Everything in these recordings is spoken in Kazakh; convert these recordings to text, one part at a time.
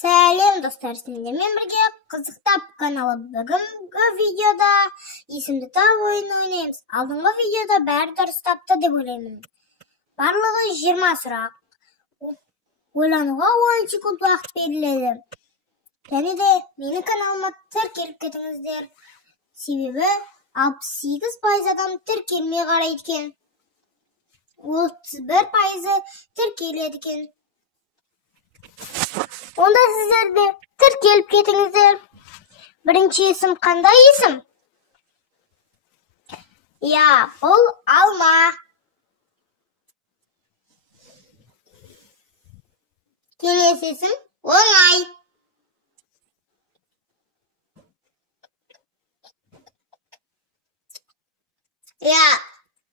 Сәлем достар, сіздермен бірге қызықтап каналы. Бүгінгі видеода есімді тап ойын ойнаймыз. Алдыңғы видеода бәрі дұрыс тапты деп ойлаймын. Барлығы 20 сұрақ. Ойлануға 10 секунд уақыт беріледі. Және де менің каналыма тіркеліп кетіңіздер. Себебі 68% адам тіркелмей қарайды екен. 31% тіркеледі екен. Онда сіздер де тіркеліп кетіңіздер. Бірінші есім қандай есім? Бұл алма. Келесі есім оңай.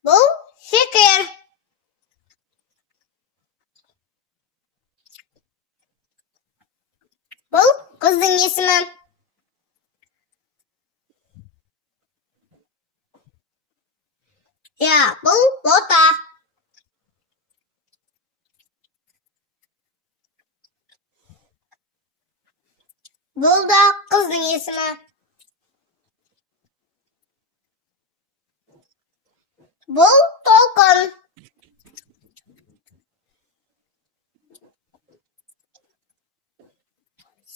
Бұл шекер. Бұл қыздың есімі. Бұл бота. Бұл да қыздың есімі. Бұл толқын.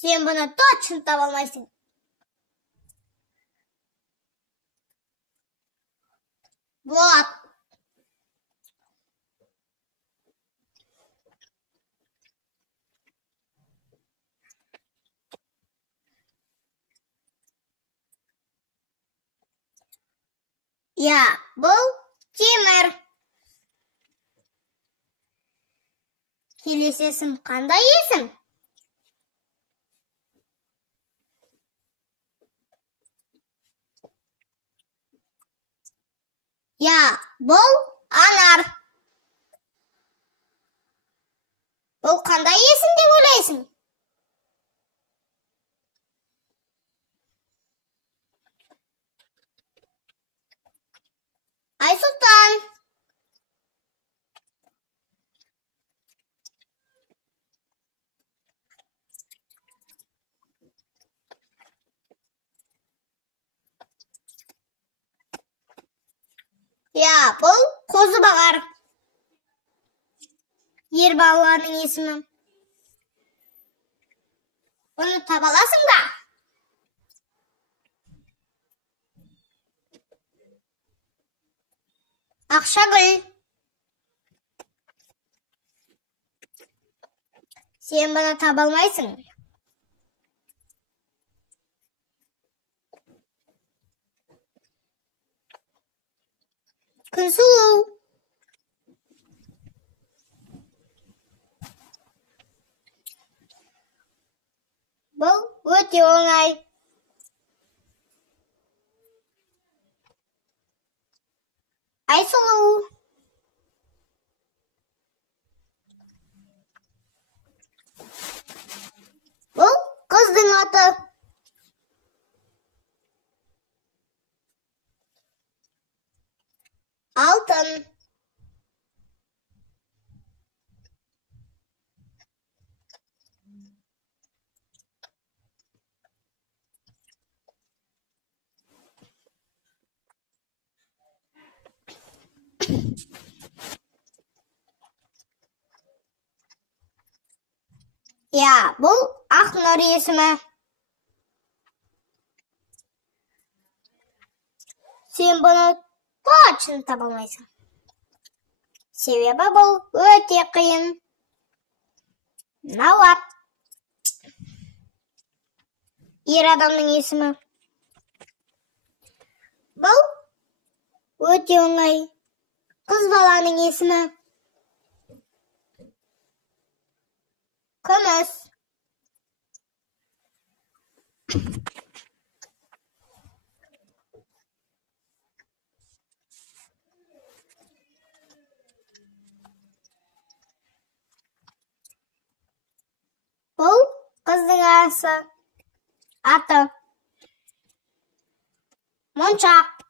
Сен бұны точно таба алмайсың. Вот. Бұл темір. Келесі есім қандай есім? Бұл анар. Бұл қандай есім деп ойлайсың? Айсұлтан. Бұл қозыбағар. Ер балаларының есімі. Бұны таба аласың ба? Ақшагүл. Сен бұны таба алмайсың. Күнсұлу. Бұл өте оңай. Айсұлу. Бұл қыздың аты. Алтын. Бұл Ақнұр есімі. Сен бұны точно таба алмайсың. Себебі бұл өте қиын. Науа. Ер адамның есімі. Бұл өте оңай. Қыз баланың есімі. Күміс. Бұл қыздың аты. Моншақ.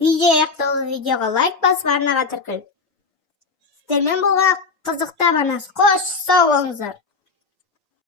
Видео аяқталды, видеоға лайк басып, арнаға тіркел. Сіздермен болған қызықты абанас. Қош, сау болыңыздар.